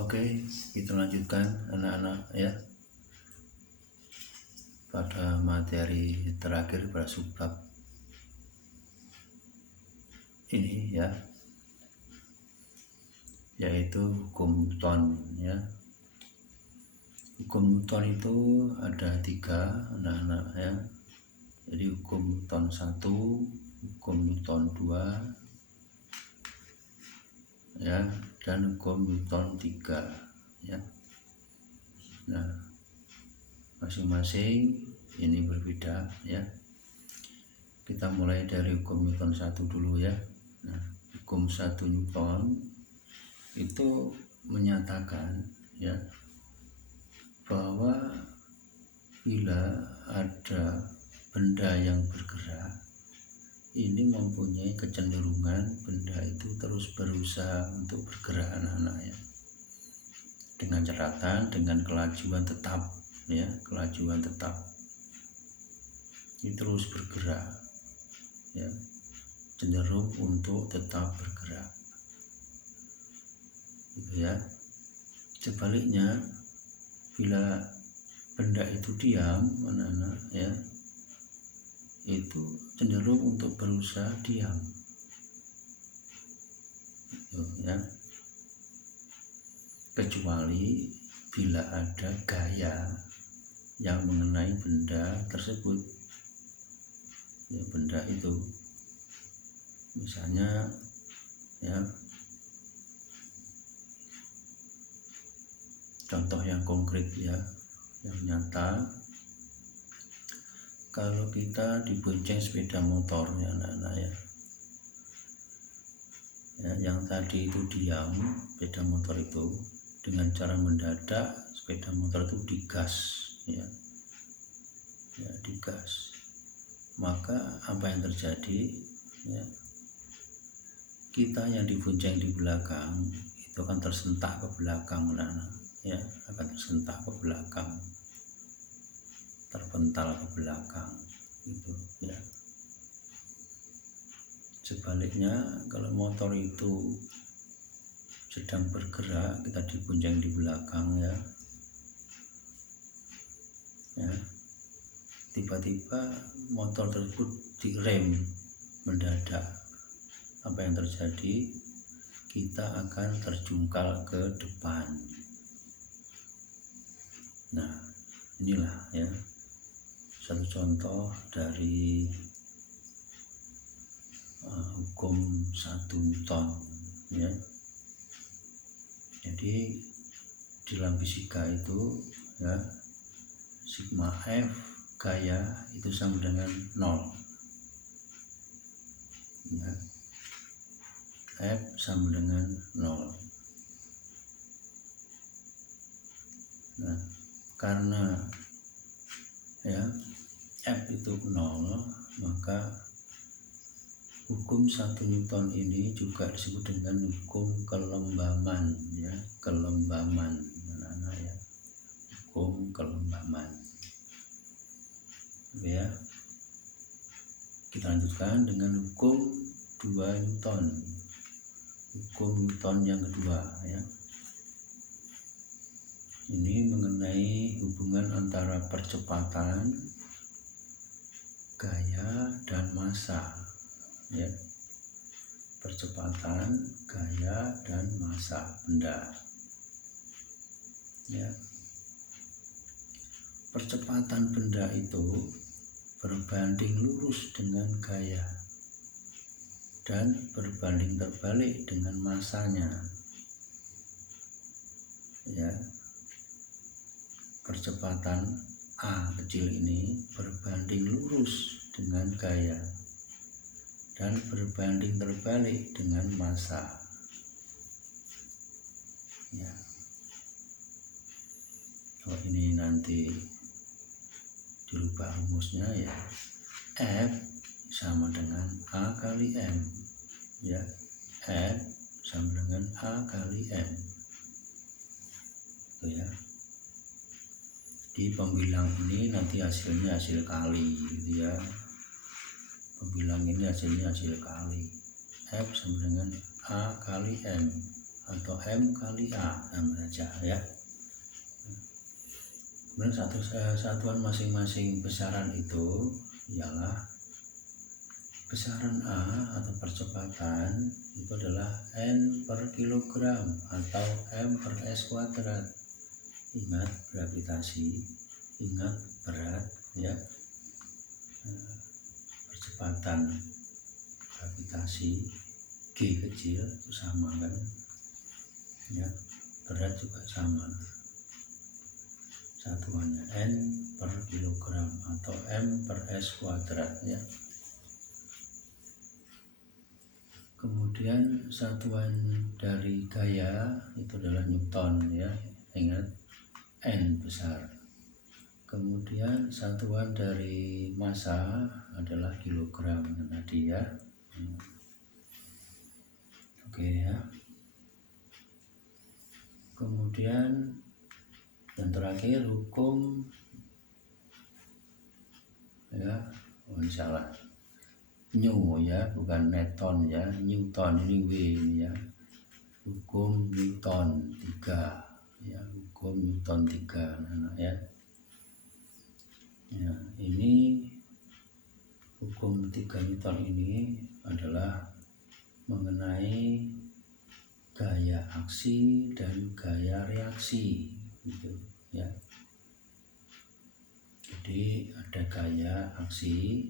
Oke, kita lanjutkan anak-anak ya, pada materi terakhir pada subbab ini ya, yaitu hukum Newton ya. Hukum Newton itu ada 3 anak-anak ya. Jadi hukum Newton 1, hukum Newton 2 ya, dan hukum Newton 3 ya. Nah, masing-masing ini berbeda ya. Kita mulai dari hukum Newton 1 dulu ya. Nah, hukum 1 Newton itu menyatakan ya, bahwa bila ada benda yang bergerak, ini mempunyai kecenderungan benda itu terus berusaha untuk bergerak anak-anak ya, dengan catatan dengan kelajuan tetap ya, kelajuan tetap ini terus bergerak ya, cenderung untuk tetap bergerak gitu ya. Sebaliknya bila benda itu diam anak-anak ya, itu cenderung untuk berusaha diam gitu ya, kecuali bila ada gaya yang mengenai benda tersebut ya, benda itu misalnya ya, contoh yang konkret ya, yang nyata, kalau kita dibonceng sepeda motor ya anak-anak ya, yang tadi itu diam sepeda motor itu, dengan cara mendadak sepeda motor itu digas ya, digas, maka apa yang terjadi ya, kita yang dibonceng di belakang itu akan tersentak ke belakang anak-anak ya, akan tersentak ke belakang, terpental ke belakang gitu ya. Sebaliknya kalau motor itu sedang bergerak, kita dibonceng di belakang ya, tiba-tiba motor tersebut direm mendadak, apa yang terjadi? Kita akan terjungkal ke depan. Nah, inilah ya satu contoh dari hukum 1 Newton ya. Jadi di dalam fisika itu ya, sigma F gaya itu sama dengan 0 ya, F sama dengan 0. Nah, karena ya F itu 0, maka hukum 1 Newton ini juga disebut dengan hukum kelembaman ya, kelembaman anak-anak ya, hukum kelembaman ya. Kita lanjutkan dengan hukum 2 Newton, hukum Newton yang kedua ya. Ini mengenai hubungan antara percepatan, gaya, dan massa ya, percepatan, gaya, dan massa benda ya. Percepatan benda itu berbanding lurus dengan gaya dan berbanding terbalik dengan massanya ya. Percepatan A kecil ini berbanding lurus dengan gaya dan berbanding terbalik dengan massa ya. Oh, ini nanti dirubah rumusnya ya, F sama dengan A kali M ya, F sama dengan A kali M itu ya. Di pembilang ini nanti hasilnya hasil kali gitu ya, pembilang ini hasilnya hasil kali, F sama dengan A kali M, atau M kali A sama saja ya. Kemudian satuan masing-masing besaran itu ialah besaran A atau percepatan itu adalah N per kilogram atau M per S kuadrat. Ingat gravitasi, ingat berat ya. Percepatan gravitasi G kecil itu sama kan ya, berat juga sama, satuannya N per kilogram atau M per S kuadrat ya. Kemudian satuan dari gaya itu adalah Newton ya, ingat N besar. Kemudian satuan dari massa adalah kilogram tadi ya. Oke ya. Kemudian yang terakhir hukum ya, salah, New ya, bukan Newton ya, Newton ini W ini ya, hukum Newton 3 ya, hukum Newton 3 anak ya. Ya, ini hukum 3 Newton ini adalah mengenai gaya aksi dan gaya reaksi gitu ya. Jadi ada gaya aksi